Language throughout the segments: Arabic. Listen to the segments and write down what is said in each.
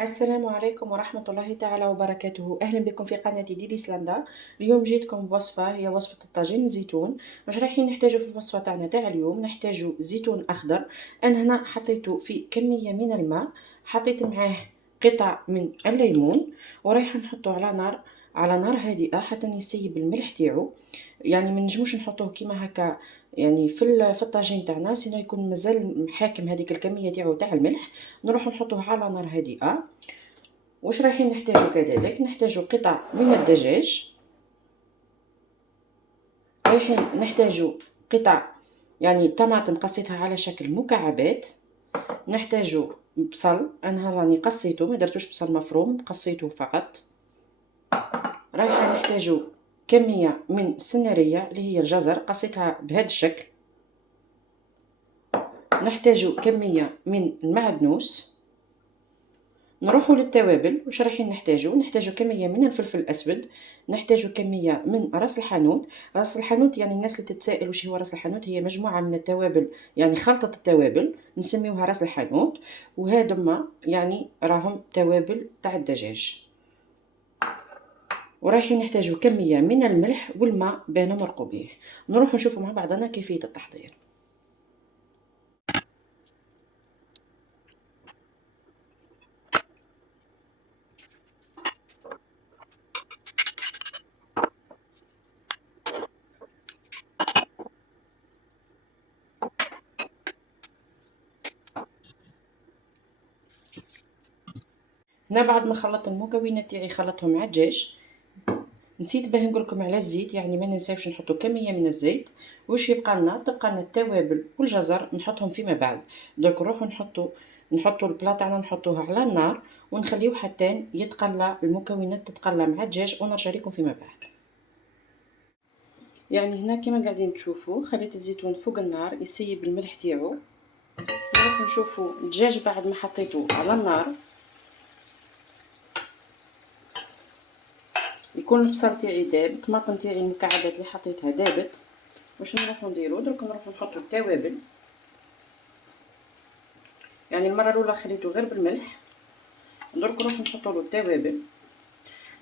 السلام عليكم ورحمة الله تعالى وبركاته. أهلا بكم في قناة ديليس لندا. اليوم جيتكم بوصفة هي وصفة الطاجين الزيتون. واش رايحين نحتاجو في الوصفة تاعنا تاع اليوم؟ نحتاجو زيتون أخضر. أنا هنا حطيته في كمية من الماء، حطيت معاه قطع من الليمون، ورايحة نحطه على نار هادئة حتى يسيب الملح تاعو. يعني ما نجموش نحطوه كيما هكا، يعني في الطاجين تاعنا سينو يكون مازال حاكم هذيك الكمية تاعو تاع الملح. نروح نحطوه على نار هادئة. واش رايحين نحتاجو كذلك؟ نحتاجو قطع من الدجاج، رايحين نحتاجو قطع يعني طماطم قصيتها على شكل مكعبات، نحتاجو بصل، انا راني قصيته ما درتوش بصل مفروم، قصيته فقط. رايحه نحتاجو كميه من السناريه اللي هي الجزر، قصيتها بهذا الشكل. نحتاجو كميه من المعدنوس. نروحوا للتوابل. واش رايحين نحتاجو كميه من الفلفل الاسود، نحتاجو كميه من راس الحانوت. راس الحانوت يعني الناس اللي تتسائل واش هو راس الحانوت، هي مجموعه من التوابل، يعني خلطه التوابل نسميوها راس الحانوت. وهذوما يعني راهم توابل تاع الدجاج. ورايحين نحتاجو كميه من الملح والماء باه نمرقوا به. نروح نشوفوا مع بعضنا كيفيه التحضير. هنا بعد ما خلطت المكونات تاعي خلطتهم مع الدجاج، نسيت باه نقولكم على الزيت، يعني ما ننساوش نحطوا كميه من الزيت. واش يبقى لنا؟ تبقى لنا التوابل والجزر نحطهم فيما بعد. دوك نروحوا نحطوا البلا تاعنا نحطوه على النار ونخليوه حتى يتقلى، المكونات تتقلى مع الدجاج، ونرجع لكم فيما بعد. يعني هنا كما قاعدين تشوفوا خليت الزيتون فوق النار يسيب الملح تاعو. نروحوا نشوفوا الدجاج بعد ما حطيته على النار، يكون البصل تاعي داب، الطماطم تاعي المكعبات اللي حطيتها دابت. واش نروحو نديرو؟ درك نروحو نحطو التوابل. يعني المره الاولى خليته غير بالملح، درك نروحو نحطولو التوابل.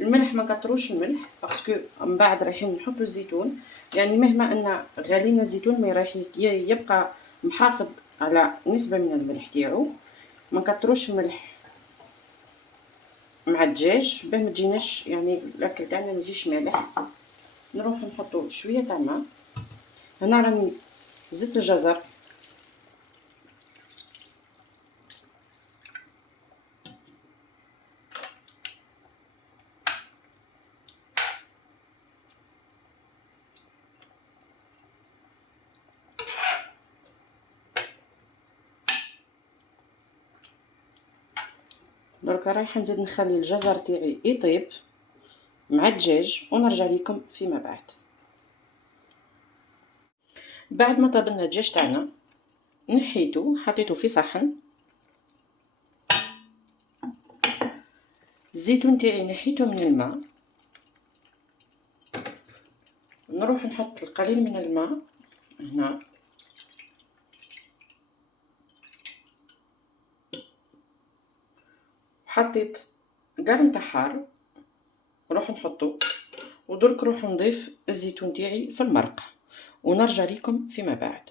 الملح ما كتروش الملح باسكو من بعد رايحين نحطو الزيتون، يعني مهما ان غالينا الزيتون ما رايح يبقى محافظ على نسبه من الملح تاعو. ما كتروش الملح مع الدجاج باه ما تجيناش يعني الاكل تاعنا ما يجيش مالح. نروح نحطو شويه تاع الماء. هنا راني زدت الجزر، دركا رايحه نزيد نخلي الجزر تاعي يطيب مع الدجاج ونرجع لكم فيما بعد. بعد ما طاب لنا الدجاج تاعنا نحيته، حطيته في صحن. الزيتون تاعي نحيته من الماء، نروح نحط القليل من الماء هنا. حطيت قرن طحار نروح نحطه، ودرك نروح نضيف الزيتون تاعي في المرق ونرجع لكم فيما بعد.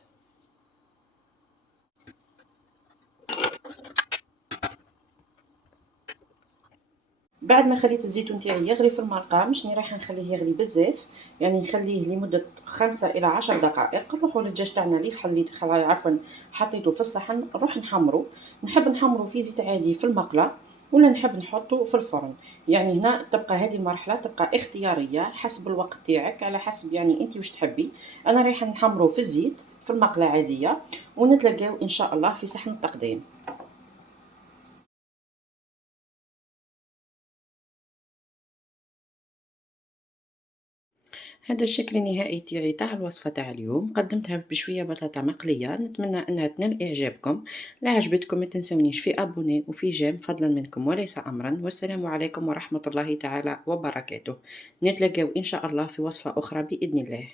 بعد ما خليت الزيتون تاعي يغلي في المرقه، مشني رايحه نخليه يغلي بزاف، يعني نخليه لمده 5 إلى 10 دقائق. نروحوا للدجاج تاعنا اللي عفوا حطيته في الصحن، نروح نحمرو. نحب نحمرو في زيت عادي في المقله، ولا نحب نحطه في الفرن. يعني هنا تبقى هذه المرحله تبقى اختياريه حسب الوقت تاعك، على حسب يعني انت واش تحبي. انا رايحه نحمرو في الزيت في المقله عاديه، ونتلاقاو ان شاء الله في صحن التقديم. هذا الشكل النهائي تاعي تاع الوصفة تاع اليوم، قدمتها بشوية بطاطا مقلية، نتمنى انها تنال اعجابكم. لا عجبتكم ما تنسونيش في ابوني وفي جيم فضلا منكم وليس امرا. والسلام عليكم ورحمة الله تعالى وبركاته. نتلاقاو ان شاء الله في وصفة اخرى باذن الله.